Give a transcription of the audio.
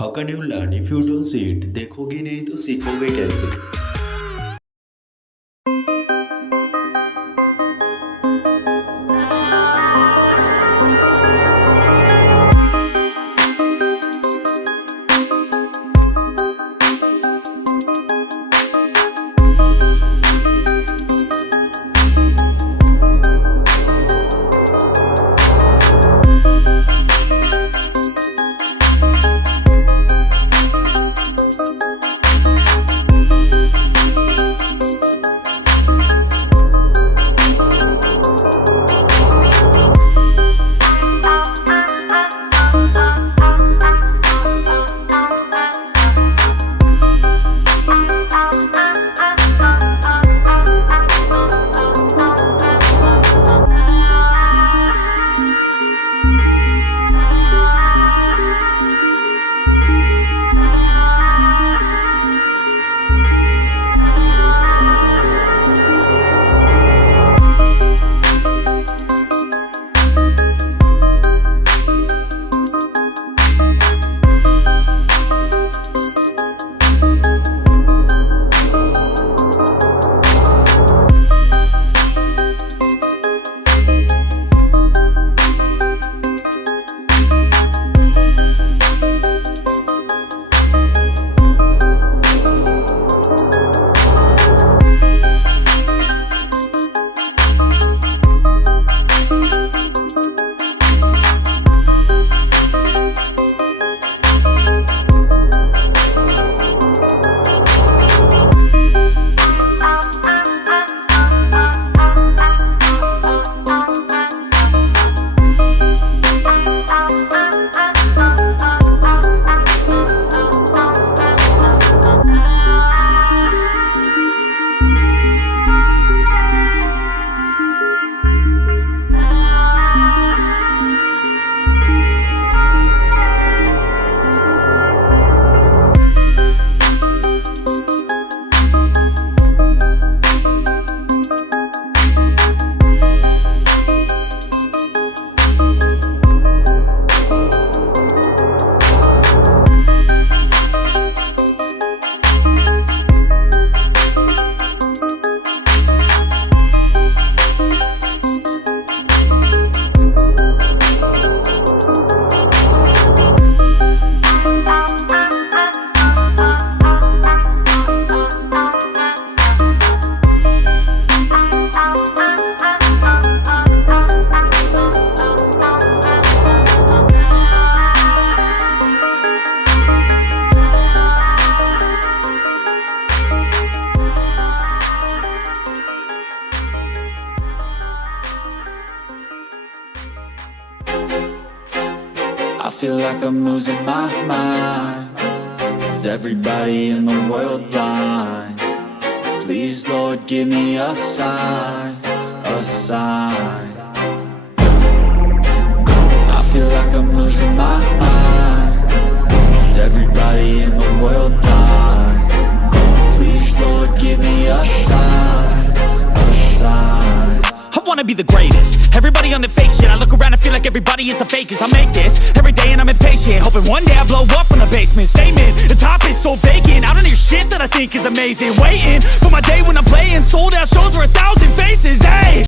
How can you learn if you don't see it? देखोगे नहीं तो सीखोगे कैसे? I feel like I'm losing my mind. Is everybody in the world blind? Please, Lord, give me a sign, a sign. I feel like I'm losing my mind. Is everybody in the world blind? Please, Lord, give me a sign, a sign. I wanna be the greatest. Everybody on the fake shit. I look around and feel like everybody is the fakest. I make this every day and I'm impatient, hoping one day I blow up from the basement. Statement, the top is so vacant. I don't hear shit that I think is amazing. Waiting for my day when I'm playing sold out shows for 1,000